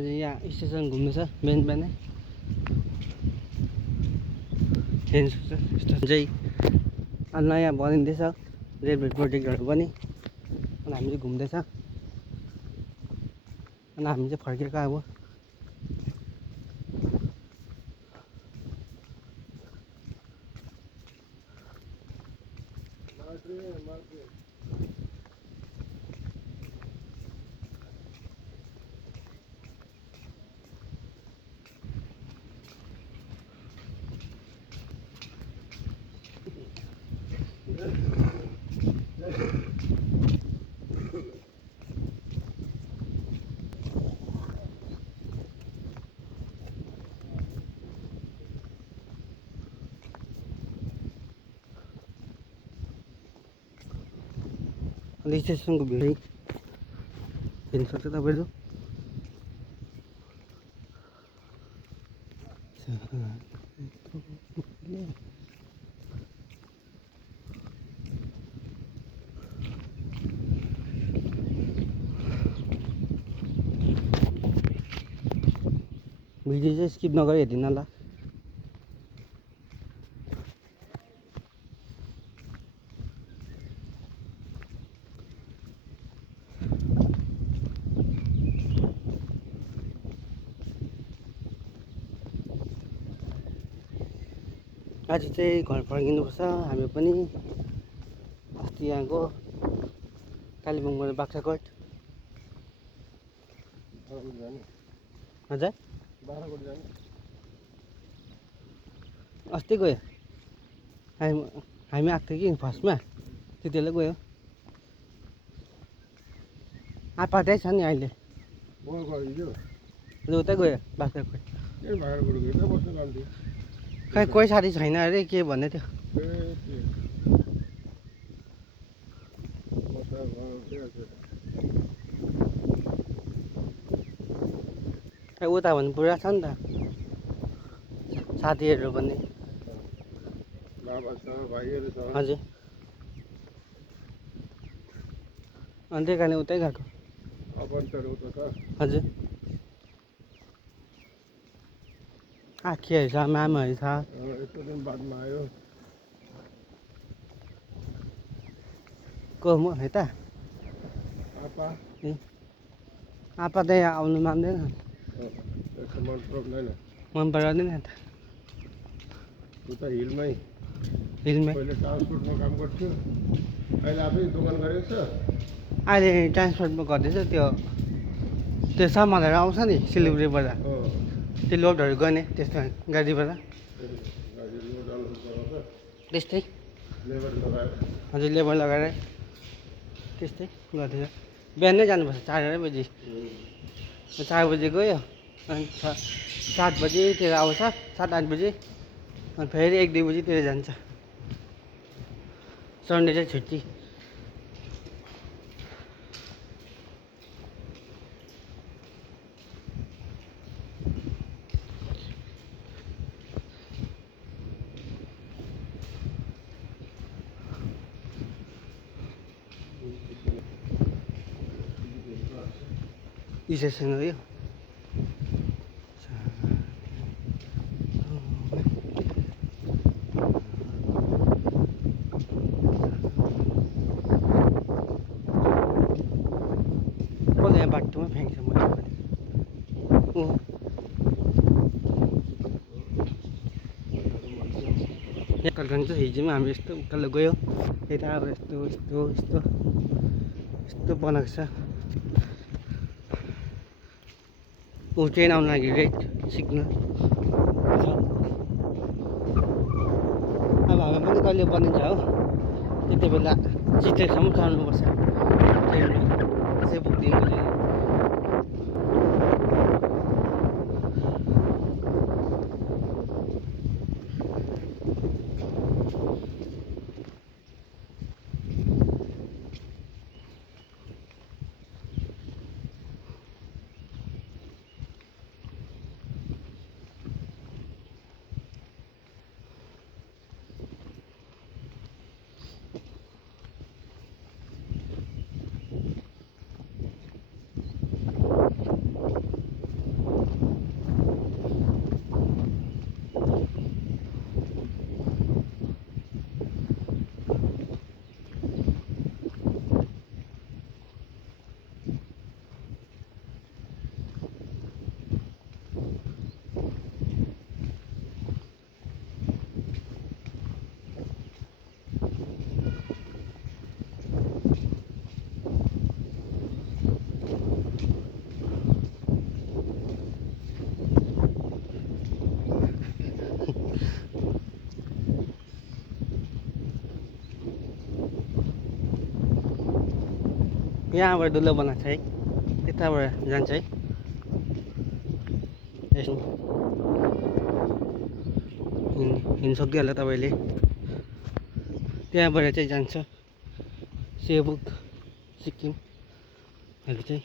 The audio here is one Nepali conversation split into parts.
आज यहाँ स्टेसन घुम्नु छ बिहान बिहानै हेर्नु चाहिँ नयाँ बनिँदैछ रेलवे प्रोजेक्टहरू पनि अनि हामी चाहिँ घुम्दैछ अनि हामी चाहिँ फर्केको अब अनि स्टेसनको भिड हेर्नु सक्छ तपाईँहरू भिडियो चाहिँ स्किप नगरी हेरिदिनु ल आज चाहिँ घर फर्किनुपर्छ हामी पनि अस्ति यहाँको कालेबुङबाट बाख्राकोट हजुर अस्ति गयो हामी आएको थियो कि फर्स्टमा त्यति बेला गयो आपातै छ नि अहिले उतै गयो बाख्राकोट खै कोही साथी छैन अरे के भन्दै थियो उता भने पुरा छ नि त साथीहरू पनि हजुर अनि त्यही कारण उतै गएको हजुर आखीहरू छ मामाहरू छ को म यता आपा त यहाँ आउनु मान्दैन मन पराउँदैन त हिलमै अहिले ट्रान्सपोर्टमा गर्दैछ त्यो सामानहरू आउँछ नि सिलगढीबाट त्यो लोडहरू गर्ने त्यस्तो गाडीबाट त्यस्तै हजुर लेबर लगाएर त्यस्तै गर्दैछ बिहानै जानुपर्छ 4 बजी 4 बजी गयो अनि 7 बजीतिर आउँछ 7-8 बजी अनि फेरि 1-2 बजीतिर जान्छ सन्डे चाहिँ छुट्टी स्टेसन हो यो कसले यहाँ बाटोमा फ्याँक्छ मैले यहाँ कलकत्ता चाहिँ हिजोमा हामी यस्तो उकालो गयो यता अब यस्तो यस्तो यस्तो यस्तो बनाएको छ ट्रेन आउनु लागि रेड सिग्नल छ अब हामी पनि कहिले बनिन्छ हो त्यति बेला चित्रेसम्म चढ्नुपर्छ ट्रेनमा त्यसै पुग्दिनको लागि यहाँबाट डुलो बनाएको छ है यताबाट जान्छ है हिँड्नु सक्दै होला तपाईँले त्यहाँबाट चाहिँ जान्छ सेबुक सिक्किमहरू चाहिँ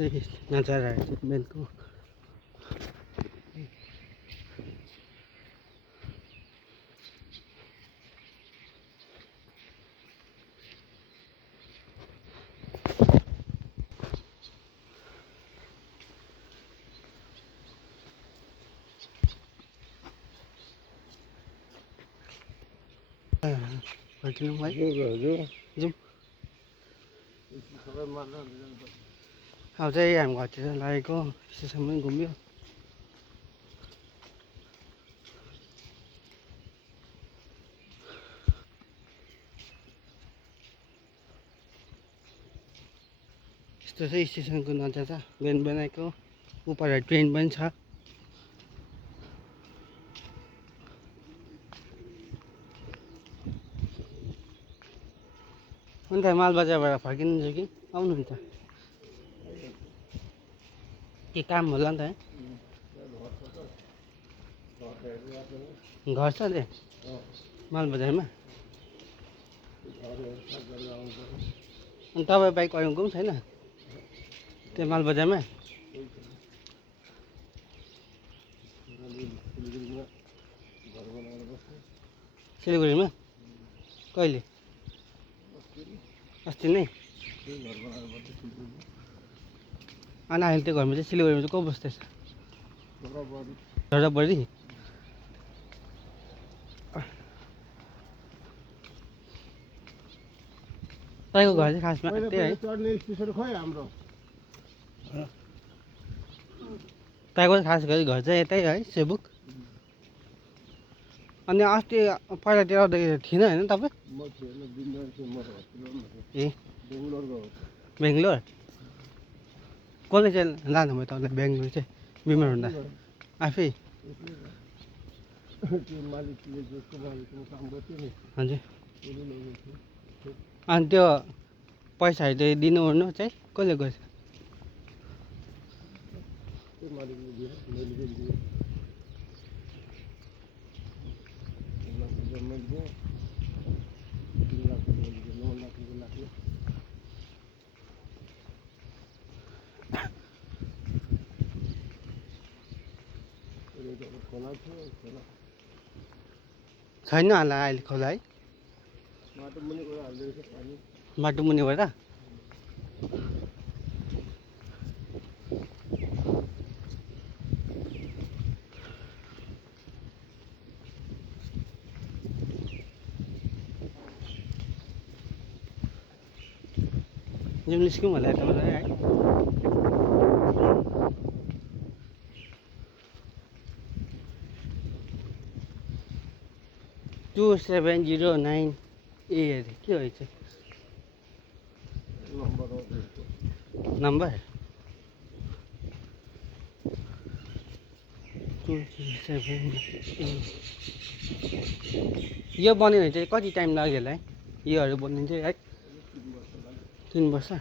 चाहिँ नजाराहरू चाहिँ मेनको फर्किनु है जाउँ अब चाहिँ हामी घरतिर लागेको स्टेसनमा पनि घुम्यो यस्तो चाहिँ स्टेसनको नजारा बिहान बनाएको उपर ट्रेन पनि छ अन्त मालबजारबाट फर्किनुहुन्छ कि आउनुहुन्छ के काम होला नि त घर छ त्यहाँ मालबजारमा अनि तपाईँ बाइक अरूको पनि छैन त्यो मालबजारमा सिलगढीमा कहिले अस्ति नै अनि अहिले त्यो घरमा चाहिँ सिलगढीमा चाहिँ को बस्दैछ झराबरी तपाईँको घर चाहिँ खासमा त्यही है तपाईँको खास गरी घर चाहिँ यतै है सेबुक अनि अस्ति पहिलातिर आउँदाखेरि थिएन होइन तपाईँ ए बेङ्गलोर कसले चाहिँ लानुभयो तपाईँलाई बेङ्गलोर चाहिँ बिमार हुँदा आफै हजुर अनि त्यो पैसाहरू चाहिँ दिनुओर्नु चाहिँ कसले गर्छ छैन होला अहिले खोला है माटो मुनिबाट जाउँ निस्क्यौँ होला यताबाट है 2709 ए अरे के हो चाहिँ नम्बर 207 यो बन्यो भने चाहिँ कति टाइम लाग्यो होला है योहरू बन्नु चाहिँ है 3 वर्ष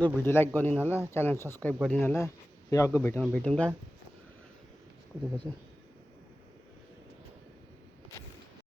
ल भिडियो लाइक गरिदिनु होला च्यानल सब्सक्राइब गरिदिनु होला फेरि अर्को भिडियोमा भेटौँला कति बज्यो